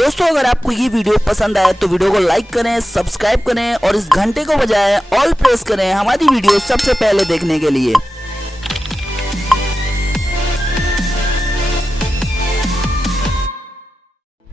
दोस्तों अगर आपको ये वीडियो पसंद आए तो वीडियो को लाइक करें, सब्सक्राइब करें और इस घंटे को बजाएं ऑल प्रेस करें हमारी वीडियो सबसे पहले देखने के लिए।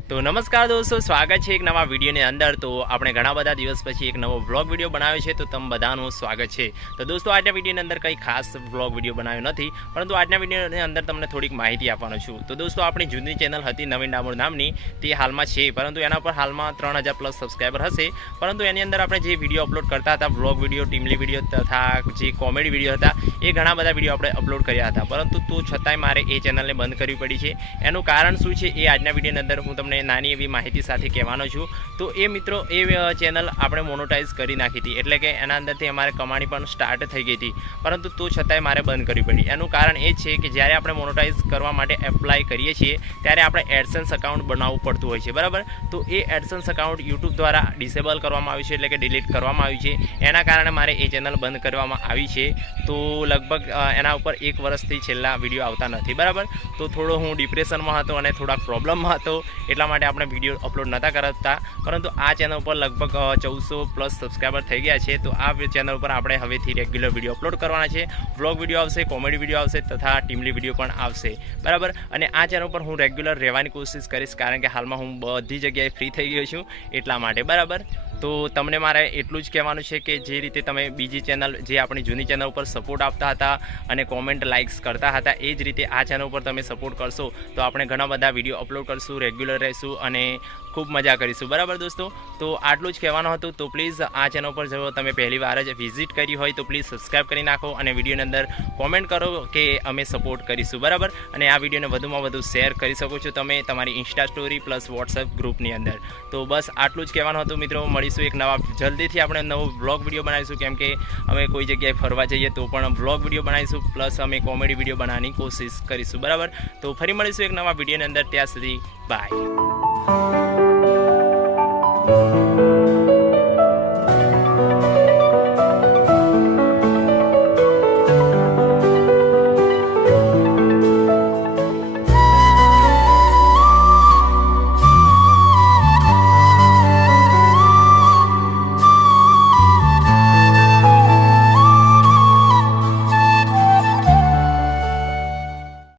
तो नमस्कार दोस्तों, स्वागत है एक नवा वीडियोની અંદર। तो આપણે ઘણા બધા દિવસ પછી એક નવો વ્લોગ વિડીયો બનાવ્યો છે, તો તમ બધાનું સ્વાગત છે। તો દોસ્તો આજના વિડીયોની અંદર કંઈ ખાસ વ્લોગ વિડીયો બનાવ્યો નથી, પરંતુ આજના વિડીયોની અંદર તમને થોડીક માહિતી આપવાનો છું। તો દોસ્તો આપણી જૂની ચેનલ હતી નવીન ડામોર નામની, તે હાલમાં છે, પરંતુ એના પર હાલમાં 3000 પ્લસ સબસ્ક્રાઈબર હશે। પરંતુ એની અંદર આપણે જે વિડીયો અપલોડ કરતા હતા, વ્લોગ વિડીયો, ટીમલી વિડીયો તથા જે કોમેડી વિડીયો હતા, એ ઘણા બધા વિડીયો આપણે અપલોડ કર્યા હતા, પરંતુ તો છતાંય મારે એ ચેનલને બંધ કરવી પડી છે। એનું કારણ શું છે એ આજના વિડીયોની અંદર હું તમને નાની એવી માહિતી સાથે કહેવાનો છું। તો એ મિત્રો એ ચેનલ આપણે મોનોટાઈઝ કરી નાખી હતી, એટલે કે એના અંદરથી અમારે કમાણી પણ સ્ટાર્ટ થઈ ગઈ હતી, પરંતુ તો છતાંય મારે બંધ કરવી પડી। એનું કારણ એ છે કે જ્યારે આપણે મોનોટાઈઝ કરવા માટે એપ્લાય કરીએ છીએ ત્યારે આપણે એડસન્સ અકાઉન્ટ બનાવવું પડતું હોય છે, બરાબર। તો એ એડસન્સ અકાઉન્ટ યુટ્યુબ દ્વારા ડિસેબલ કરવામાં આવ્યું છે, એટલે કે ડિલીટ કરવામાં આવ્યું છે। એના કારણે મારે એ ચેનલ બંધ કરવામાં આવી છે। તો લગભગ એના ઉપર 1 વર્ષથી છેલ્લા વિડીયો આવતા નથી, બરાબર। તો થોડો હું ડિપ્રેશનમાં હતો અને થોડાક પ્રોબ્લેમમાં હતો, એટલા માટે આપણે વિડીયો અપલોડ નહોતા કરતા। પરંતુ આ ચેનલ ઉપર લગભગ 1400 પ્લસ સબસ્ક્રાઈબર થઈ ગયા છે। તો આ ચેનલ ઉપર આપણે હવેથી રેગ્યુલર વિડીયો અપલોડ કરવાના છે, વ્લોગ વિડીયો આવશે, કોમેડી વિડીયો આવશે તથા ટીમલી વિડીયો પણ આવશે, બરાબર। અને આ ચેનલ પર હું રેગ્યુલર રહેવાની કોશિશ કરીશ, કારણ કે હાલમાં હું બધી જગ્યાએ ફ્રી થઈ ગયો છું એટલા માટે, બરાબર। તો તમને મારે એટલું જ કહેવાનું છે કે જે રીતે તમે બીજી ચેનલ, જે આપણી જૂની ચેનલ ઉપર સપોર્ટ આપતા હતા અને કોમેન્ટ લાઇક્સ કરતા હતા, એ જ રીતે આ ચેનલ ઉપર તમે સપોર્ટ કરશો તો આપણે ઘણા બધા વિડીયો અપલોડ કરશું, રેગ્યુલર રહીશું અને ખૂબ મજા કરીશું, બરાબર દોસ્તો। તો આટલું જ કહેવાનું હતું। તો પ્લીઝ આ ચેનલ પર જો તમે પહેલી વાર જ વિઝિટ કરી હોય તો પ્લીઝ સબસ્ક્રાઈબ કરી નાખો અને વિડીયોની અંદર કોમેન્ટ કરો કે અમે સપોર્ટ કરીશું, બરાબર। અને આ વિડીયોને વધુમાં વધુ શેર કરી શકો છો તમે તમારી ઇન્સ્ટા સ્ટોરી પ્લસ વોટ્સએપ ગ્રુપની અંદર। તો બસ આટલું જ કહેવાનું હતું મિત્રો। મળીશું એક નવા, જલ્દીથી આપણે નવો વ્લોગ વિડીયો બનાવીશું, કેમ કે અમે કોઈ જગ્યાએ ફરવા જઈએ તો પણ વ્લોગ વિડીયો બનાવીશું, પ્લસ અમે કોમેડી વિડીયો બનાવવાની કોશિશ કરીશું, બરાબર। તો ફરી મળીશું એક નવા વિડીયોની અંદર, ત્યાં સુધી બાય।